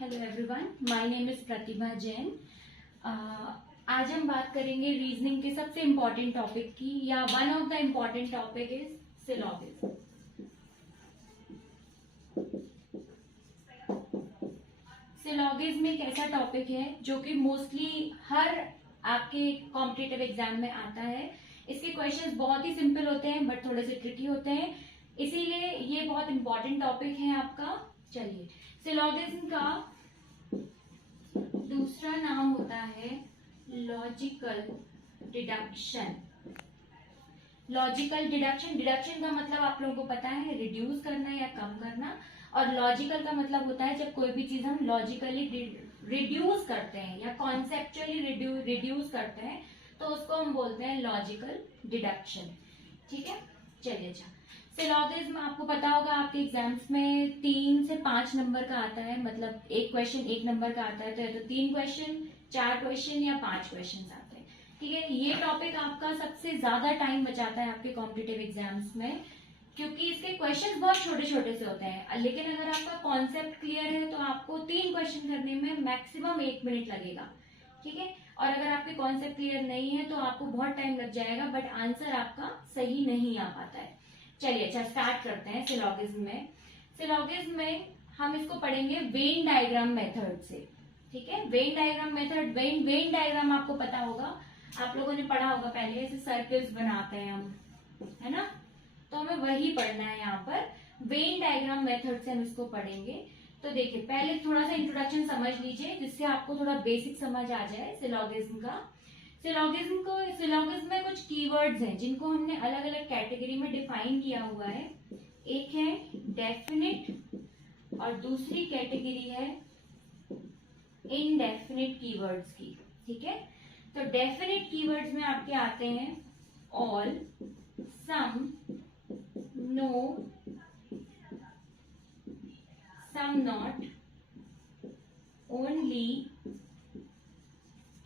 Hello everyone, my name is Pratibha Jain. आज हम बात करेंगे रीजनिंग के सबसे इम्पोर्टेंट टॉपिक की, या one of the important topic is syllogism. Syllogism एक ऐसा टॉपिक है जो कि मोस्टली हर आपके कॉम्पिटिटिव एग्जाम में आता है। इसके क्वेश्चंस बहुत ही सिंपल होते हैं बट थोड़े से ट्रिकी होते हैं, इसीलिए ये बहुत इंपॉर्टेंट टॉपिक है आपका। चलिए, सिलॉगिज्म का दूसरा नाम होता है logical deduction. Logical deduction, deduction का मतलब आप लोगों को पता है रिड्यूस करना या कम करना, और लॉजिकल का मतलब होता है जब कोई भी चीज हम लॉजिकली रिड्यूस करते हैं या कॉन्सेप्चुअली रिड्यूस करते हैं तो उसको हम बोलते हैं लॉजिकल डिडक्शन। ठीक है, चलिए। अच्छा, सिलॉगिज्म आपको पता होगा आपके एग्जाम्स में 3 से 5 नंबर का आता है, मतलब एक क्वेश्चन 1 नंबर का आता है, तो या तो 3 क्वेश्चन, 4 क्वेश्चन या 5 क्वेश्चन आते हैं। ठीक है, ये टॉपिक आपका सबसे ज्यादा टाइम बचाता है आपके कॉम्पिटिटिव एग्जाम्स में, क्योंकि इसके क्वेश्चन बहुत छोटे छोटे से होते हैं। लेकिन अगर आपका कॉन्सेप्ट क्लियर है तो आपको 3 क्वेश्चन करने में मैक्सिमम 1 मिनट लगेगा। ठीक है, और अगर आपके कॉन्सेप्ट क्लियर नहीं है तो आपको बहुत टाइम लग जाएगा, बट आंसर आपका सही नहीं आ पाता है। चलिए, अच्छा स्टार्ट करते हैं। सिलॉगिज्म में हम इसको पढ़ेंगे वेन डायग्राम मेथड से। ठीक है, Venn diagram method, Venn diagram आपको पता होगा, आप लोगों ने पढ़ा होगा पहले, ऐसे सर्कल्स बनाते हैं हम, है ना, तो हमें वही पढ़ना है यहाँ पर। वेन डायग्राम मेथड से हम इसको पढ़ेंगे। तो देखिए, पहले थोड़ा सा इंट्रोडक्शन समझ लीजिए जिससे आपको थोड़ा बेसिक समझ आ जाए सिलॉगिज्म का। सिलॉगिज्म में कुछ कीवर्ड्स हैं जिनको हमने अलग अलग कैटेगरी में डिफाइन किया हुआ है। एक है डेफिनिट और दूसरी कैटेगरी है इनडेफिनिट कीवर्ड्स की। ठीक है, तो डेफिनिट कीवर्ड्स में आपके आते हैं all, some, no, some not, only,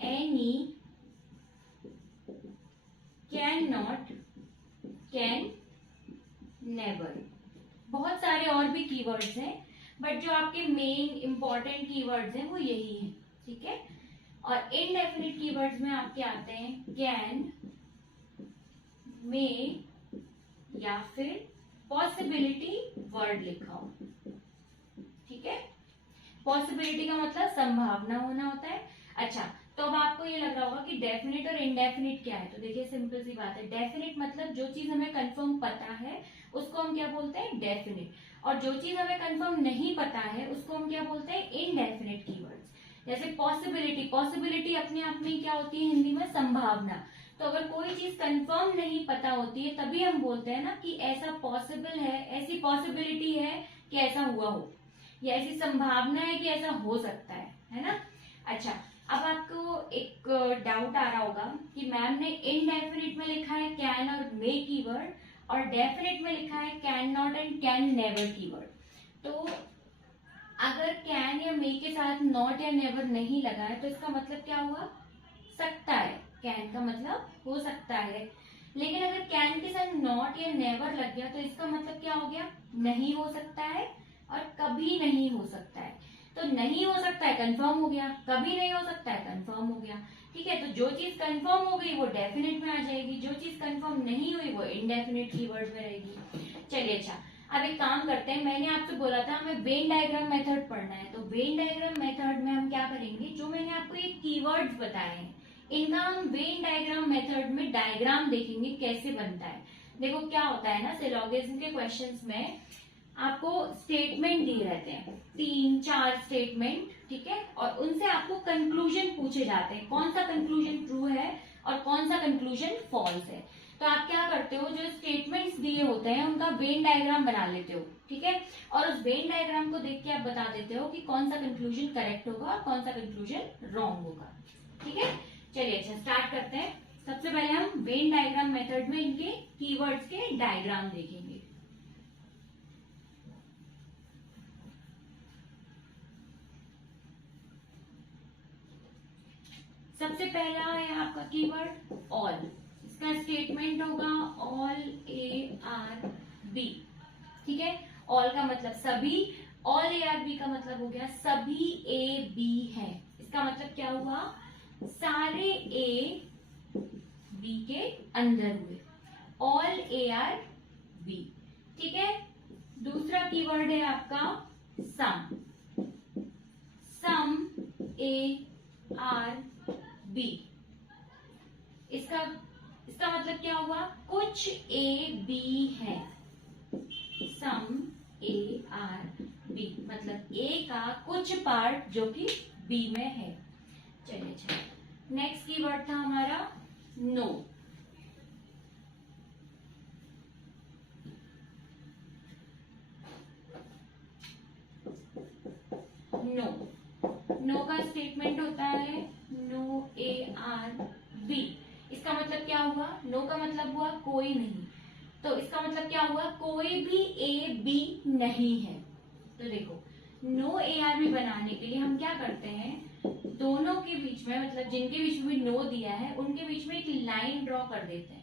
any, can not, can never. बहुत सारे और भी कीवर्ड्स हैं, बट जो आपके मेन इंपॉर्टेंट कीवर्ड्स हैं वो यही हैं। ठीक है, और इनडेफिनिट कीवर्ड्स में आपके आते हैं कैन, मे, या फिर पॉसिबिलिटी वर्ड लिखा हो। ठीक है, पॉसिबिलिटी का मतलब संभावना होना होता है। अच्छा, तो अब आपको ये लग रहा होगा कि डेफिनिट और इनडेफिनिट क्या है। तो देखिए, सिंपल सी बात है, डेफिनिट मतलब जो चीज हमें कंफर्म पता है उसको हम क्या बोलते हैं, डेफिनिट, और जो चीज हमें कंफर्म नहीं पता है उसको हम क्या बोलते हैं, इनडेफिनिट कीवर्ड्स। जैसे पॉसिबिलिटी अपने आप में क्या होती है हिंदी में, संभावना। तो अगर कोई चीज कंफर्म नहीं पता होती है तभी हम बोलते हैं ना कि ऐसा पॉसिबल है, ऐसी पॉसिबिलिटी है कि ऐसा हुआ हो, या ऐसी संभावना है कि ऐसा हो सकता है ना। अच्छा, अब आपको एक डाउट आ रहा होगा कि मैम ने इनडेफिनिट में लिखा है कैन और मे कीवर्ड, और डेफिनिट में लिखा है can not and can never keyword. तो अगर कैन या मे के साथ नॉट या नेवर नहीं लगा है तो इसका मतलब क्या हुआ, सकता है। कैन का मतलब हो सकता है, लेकिन अगर कैन के साथ नॉट या नेवर लग गया तो इसका मतलब क्या हो गया, नहीं हो सकता है और कभी नहीं हो सकता है। तो नहीं हो सकता है कंफर्म हो गया, कभी नहीं हो सकता है कंफर्म हो गया। ठीक है, तो जो चीज कंफर्म हो गई वो डेफिनेट में आ जाएगी, जो चीज कंफर्म नहीं हुई वो इनडेफिनेट कीवर्ड में रहेगी। चलिए, अच्छा अब एक काम करते हैं, मैंने आपसे बोला था हमें वेन डायग्राम मेथड पढ़ना है, तो वेन डायग्राम मेथड में हम क्या करेंगे, जो मैंने आपको ये कीवर्ड्स बताए हैं इनका हम वेन डायग्राम मेथड में डायग्राम देखेंगे कैसे बनता है। देखो क्या होता है ना, सिलॉगिज्म के क्वेश्चंस में आपको स्टेटमेंट दिए रहते हैं, 3-4 स्टेटमेंट। ठीक है, और उनसे आपको कंक्लूजन पूछे जाते हैं, कौन सा कंक्लूजन ट्रू है और कौन सा कंक्लूजन फॉल्स है। तो आप क्या करते हो, जो स्टेटमेंट्स दिए होते हैं उनका वेन डायग्राम बना लेते हो। ठीक है, और उस वेन डायग्राम को देख के आप बता देते हो कि कौन सा कंक्लूजन करेक्ट होगा और कौन सा कंक्लूजन रॉन्ग होगा। ठीक है, चलिए अच्छा स्टार्ट करते हैं। सबसे पहले हम वेन डायग्राम मेथड में इनके कीवर्ड्स के डायग्राम देखेंगे। सबसे पहला है आपका कीवर्ड ऑल। इसका स्टेटमेंट होगा ऑल, A R B। ठीक है, ऑल का मतलब सभी, ऑल ए आर बी का मतलब हो गया सभी ए बी है। इसका मतलब क्या हुआ, सारे ए बी के अंदर हुए, ऑल ए आर बी। ठीक है, दूसरा कीवर्ड है आपका सम, सम ए आर बी। इसका इसका मतलब क्या हुआ, कुछ ए बी है, सम ए आर बी मतलब ए का कुछ पार्ट जो कि बी में है। चलिए चलिए, नेक्स्ट कीवर्ड था हमारा नो। नो, नो का स्टेटमेंट होता है नो ए आर बी। इसका मतलब क्या हुआ, नो का मतलब हुआ कोई नहीं, तो इसका मतलब क्या हुआ, कोई भी ए बी नहीं है। तो देखो, नो ए आर बी बनाने के लिए हम क्या करते हैं, दोनों के बीच में मतलब जिनके बीच में नो दिया है उनके बीच में एक लाइन ड्रॉ कर देते हैं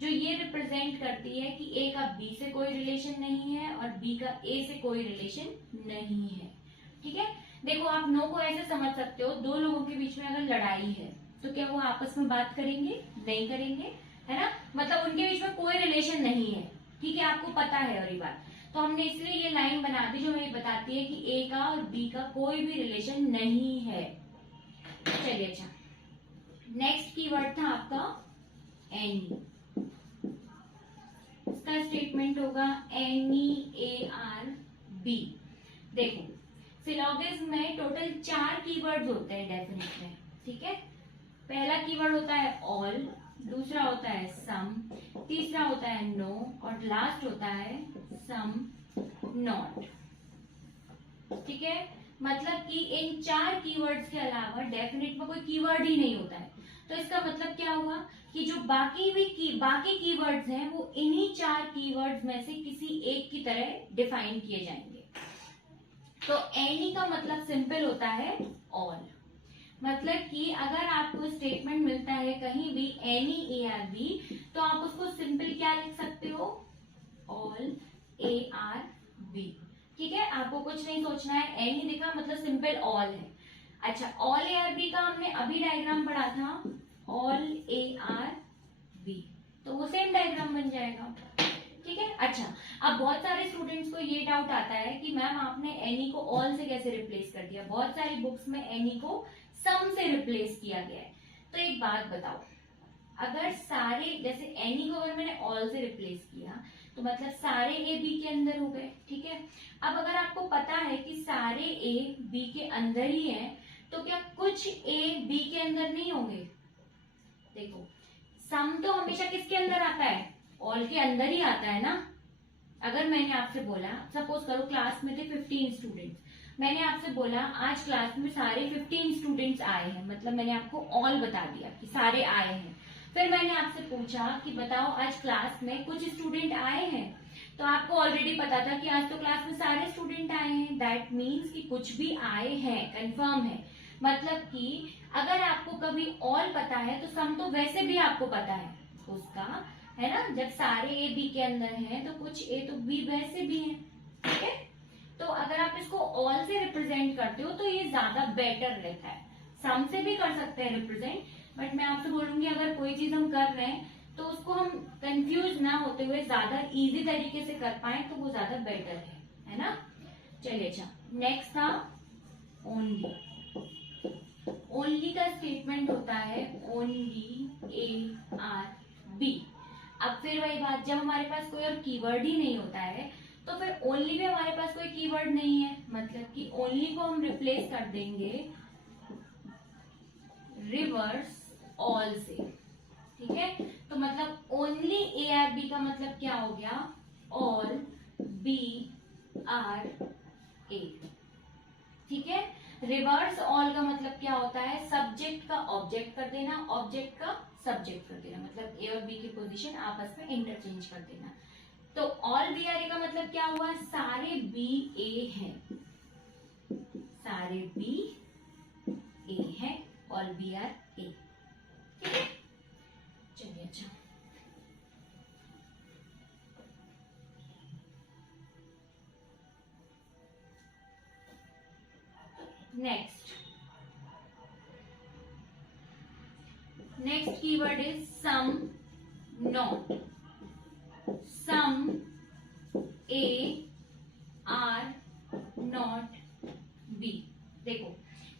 जो ये रिप्रेजेंट करती है कि ए का बी से कोई रिलेशन नहीं है और बी का ए से कोई रिलेशन नहीं है। ठीक है, देखो आप नो को ऐसे समझ सकते हो, दो लोगों के बीच में अगर लड़ाई है तो क्या वो आपस में बात करेंगे, नहीं करेंगे, है ना, मतलब उनके बीच में कोई रिलेशन नहीं है। ठीक है, आपको पता है और ये बात, तो हमने इसलिए ये लाइन बना दी जो हमें बताती है कि ए का और बी का कोई भी रिलेशन नहीं है। चलिए अच्छा, नेक्स्ट कीवर्ड था आपका एनी। इसका स्टेटमेंट होगा एनी ए आर बी। देखो, सिलोगिज्म में टोटल 4 कीवर्ड्स होते हैं डेफिनेट में। ठीक है, पहला कीवर्ड होता है ऑल, दूसरा होता है सम, तीसरा होता है नो और लास्ट होता है सम नॉट। ठीक है, मतलब कि इन 4 कीवर्ड्स के अलावा डेफिनेट में कोई कीवर्ड ही नहीं होता है। तो इसका मतलब क्या हुआ कि जो बाकी कीवर्ड्स हैं वो इन्हीं 4 कीवर्ड्स में से किसी एक की तरह डिफाइन किए जाएंगे। तो एनी का मतलब सिंपल होता है ऑल, मतलब कि अगर आपको स्टेटमेंट मिलता है कहीं भी एनी ए आर बी तो आप उसको सिंपल क्या लिख सकते हो, ऑल ए आर बी। ठीक है, आपको कुछ नहीं सोचना है, एनी दिखा मतलब सिंपल ऑल है। अच्छा, ऑल ए आर बी का हमने अभी डायग्राम पढ़ा था, ऑल ए आर बी, तो वो सेम डायग्राम बन जाएगा। ठीक है, अच्छा, अब बहुत सारे स्टूडेंट्स को ये डाउट आता है कि मैम आपने एनी को ऑल से कैसे रिप्लेस कर दिया, बहुत सारी बुक्स में एनी को सम से रिप्लेस किया गया है। तो एक बात बताओ, अगर सारे जैसे एनी को अगर मैंने ऑल से रिप्लेस किया तो मतलब सारे ए बी के अंदर हो गए। ठीक है, अब अगर आपको पता है कि सारे ए बी के अंदर ही हैं तो क्या कुछ ए बी के अंदर नहीं होंगे। देखो, सम तो हमेशा किसके अंदर आता है, ऑल के अंदर ही आता है ना। अगर मैंने आपसे बोला, सपोज करो क्लास में थे 15 स्टूडेंट्स, मैंने आपसे बोला आज क्लास में सारे 15 स्टूडेंट्स आए हैं, मतलब मैंने आपको ऑल बता दिया कि सारे आए हैं। फिर मैंने आपसे पूछा कि बताओ आज क्लास में कुछ स्टूडेंट आए हैं, तो आपको ऑलरेडी पता था कि आज तो क्लास में सारे स्टूडेंट आए हैं। दैट मीन्स कि कुछ भी आए हैं, कंफर्म है। मतलब कि अगर आपको कभी ऑल पता है तो सम तो वैसे भी आपको पता है उसका, है ना। जब सारे ए बी के अंदर हैं तो कुछ ए तो बी वैसे भी हैं। ठीक है, तो अगर आप इसको ऑल से रिप्रेजेंट करते हो तो ये ज्यादा बेटर रहता है। सम से भी कर सकते हैं रिप्रेजेंट, बट मैं आपसे बोलूंगी अगर कोई चीज हम कर रहे हैं तो उसको हम कंफ्यूज ना होते हुए ज्यादा इजी तरीके से कर पाए तो वो ज्यादा बेटर है ना। चलिए अच्छा, नेक्स्ट था ओनली। ओनली का स्टेटमेंट होता है ओनली ए आर बी। अब फिर वही बात, जब हमारे पास कोई और कीवर्ड ही नहीं होता है तो फिर ओनली में हमारे पास कोई कीवर्ड नहीं है, मतलब कि ओनली को हम रिप्लेस कर देंगे रिवर्स ऑल से। ठीक है, तो मतलब ओनली ए आर बी का मतलब क्या हो गया, ऑल बी आर ए। ठीक है, रिवर्स ऑल का मतलब क्या होता है, सब्जेक्ट का ऑब्जेक्ट कर देना, ऑब्जेक्ट का सब्जेक्ट कर देना, मतलब ए और बी की पोजीशन आपस में इंटरचेंज कर देना। तो ऑल बी आर ए का मतलब क्या हुआ, सारे बी ए हैं, सारे बी ए हैं, ऑल बी आर ए। ठीक है, चलिए अच्छा, next keyword is some not. Some A are not B. देखो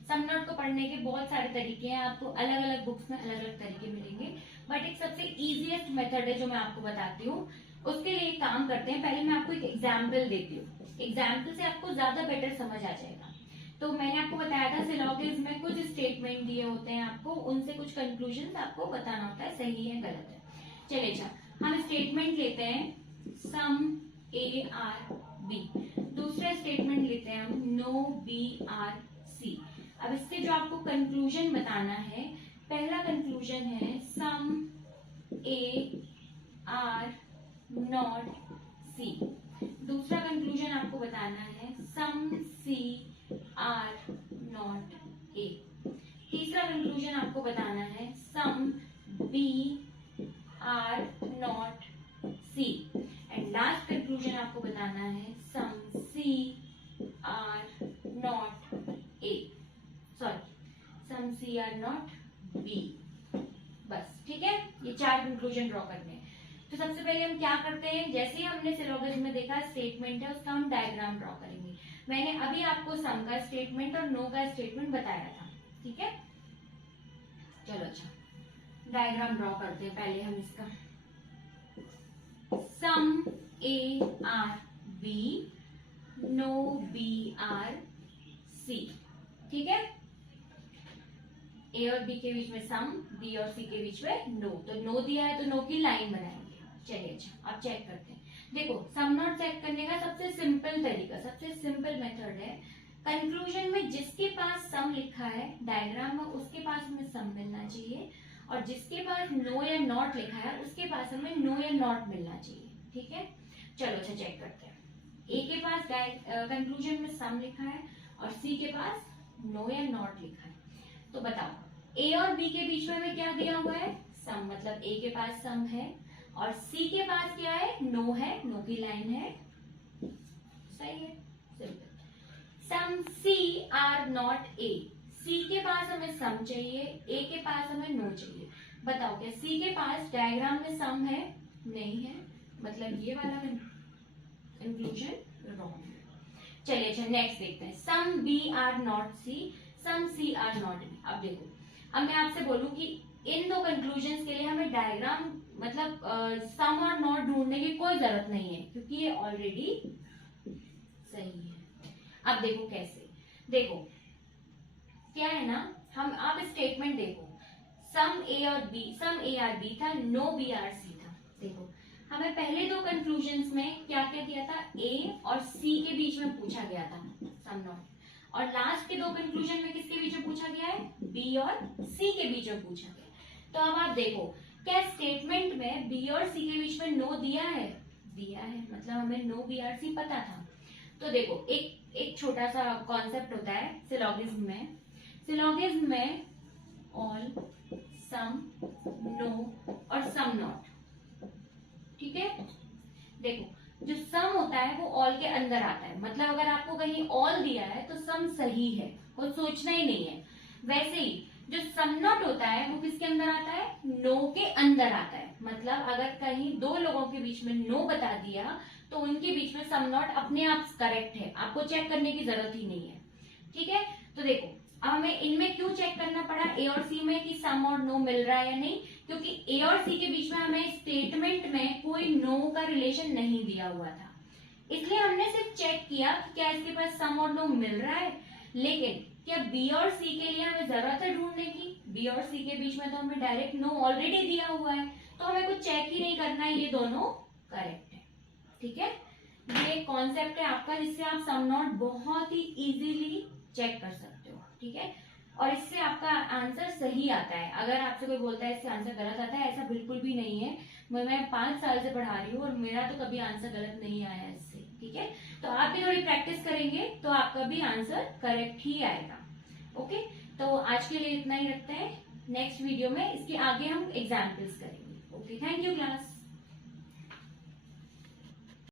सम नॉट को पढ़ने के बहुत सारे तरीके हैं, आपको अलग अलग बुक्स में अलग अलग तरीके मिलेंगे, बट एक सबसे इजीएस्ट मेथड है जो मैं आपको बताती हूँ. उसके लिए एक काम करते हैं, पहले मैं आपको एक एग्जाम्पल देती हूँ. एग्जाम्पल से आपको ज्यादा बेटर समझ आ जाएगा. तो मैंने आपको बताया था सिलॉगिज्म में कुछ स्टेटमेंट दिए होते हैं, आपको उनसे कुछ कंक्लूजन आपको बताना होता है, सही है गलत है. चलिए अच्छा, हम स्टेटमेंट लेते हैं सम ए आर बी. दूसरा स्टेटमेंट लेते हैं हम नो बी आर सी. अब इससे जो आपको कंक्लूजन बताना है, पहला कंक्लूजन है सम ए आर नॉट सी. दूसरा कंक्लूजन आपको बताना है सम सी आर नॉट ए. तीसरा कंक्लूजन आपको बताना है some B are not C. And last conclusion आपको बताना है some C are not A, sorry some C are not B. बस ठीक है, ये 4 कंक्लूजन ड्रॉ करने हैं. तो सबसे पहले हम क्या करते हैं, जैसे ही हमने सिलोगिज्म में देखा स्टेटमेंट है उसका हम डायग्राम ड्रॉ करेंगे. मैंने अभी आपको सम का स्टेटमेंट और नो का स्टेटमेंट बताया था. ठीक है, चलो अच्छा डायग्राम ड्रॉ करते हैं पहले हम इसका. Some A are B no B are C. ठीक है, ए और बी के बीच में सम, बी और सी के बीच में नो. तो नो दिया है तो नो की लाइन बनाएंगे. चलिए अच्छा अब चेक करते हैं. देखो सम नॉट चेक करने का सबसे सिंपल तरीका, सबसे सिंपल मेथड है कंक्लूजन में जिसके पास सम लिखा है डायग्राम में उसके पास हमें सम मिलना चाहिए, और जिसके पास नो या नॉट लिखा है उसके पास हमें नो या नॉट मिलना चाहिए. ठीक है, चलो अच्छा चेक करते हैं. ए के पास कंक्लूजन में सम लिखा है और सी के पास नो या नॉट लिखा है. तो बताओ ए और बी के बीच में हमें क्या दिया हुआ है, सम. मतलब ए के पास सम है और सी के पास क्या है, नो है, नो की लाइन है. सही है, simple. Some C are not A. C के पास हमें सम चाहिए, ए के पास हमें नो चाहिए. बताओ क्या सी के पास डायग्राम में सम है, नहीं है, मतलब ये वाला कंक्लूजन रॉन्ग है. चलिए अच्छा नेक्स्ट देखते हैं. Some B are not C, some C are not B. अब देखो, अब मैं आपसे बोलूं कि इन दो कंक्लूजन के लिए हमें डायग्राम मतलब सम और नॉट ढूंढने की कोई जरूरत नहीं है क्योंकि ये ऑलरेडी सही है. अब देखो कैसे, देखो क्या है ना, हम आप स्टेटमेंट देखो सम ए और B, some A are B था, नो बी आर सी था. देखो हमें पहले दो कंक्लूजन्स में क्या क्या दिया था, ए और सी के बीच में पूछा गया था सम नॉट, और लास्ट के दो कंक्लूजन में किसके बीच में पूछा गया है, बी और सी के बीच में पूछा गया. तो अब आप देखो क्या स्टेटमेंट में बी और सी के बीच में नो दिया है, दिया है, मतलब हमें नो बी आर सी पता था. तो देखो एक छोटा सा कॉन्सेप्ट होता है सिलोगिज्म में. सिलोगिज्म में ऑल, सम, नो और सम नॉट. ठीक है, देखो जो सम होता है वो ऑल के अंदर आता है, मतलब अगर आपको कहीं ऑल दिया है तो सम सही है, वो सोचना ही नहीं है. वैसे ही जो सम नॉट होता है वो किसके अंदर आता है, नो के अंदर आता है. मतलब अगर कहीं दो लोगों के बीच में नो बता दिया तो उनके बीच में सम नॉट अपने आप करेक्ट है, आपको चेक करने की जरूरत ही नहीं है. ठीक है, तो देखो अब हमें इनमें क्यों चेक करना पड़ा ए और सी में कि सम और नो मिल रहा है या नहीं, क्योंकि ए और सी के बीच में हमें स्टेटमेंट में कोई नो का रिलेशन नहीं दिया हुआ था. इसलिए हमने सिर्फ चेक किया कि क्या इसके पास सम और नो मिल रहा है. लेकिन क्या बी और सी के लिए हमें जरूरत है ढूंढने की, बी और सी के बीच में तो हमें डायरेक्ट नो ऑलरेडी दिया हुआ है, तो हमें कुछ चेक ही नहीं करना है, ये दोनों करेक्ट है. ठीक है, ये कॉन्सेप्ट है आपका जिससे आप सम नॉट बहुत ही इजीली चेक कर सकते हो. ठीक है, और इससे आपका आंसर सही आता है. अगर आपसे कोई बोलता है इससे आंसर गलत आता है, ऐसा बिल्कुल भी नहीं है. मैं 5 साल से पढ़ा रही हूँ और मेरा तो कभी आंसर गलत नहीं आया इससे. ठीक है, तो आप भी थोड़ी प्रैक्टिस करेंगे तो आपका भी आंसर करेक्ट ही आएगा. ओके, तो आज के लिए इतना ही रखते हैं. नेक्स्ट वीडियो में इसके आगे हम एग्जाम्पल्स करेंगे. Okay, thank you class.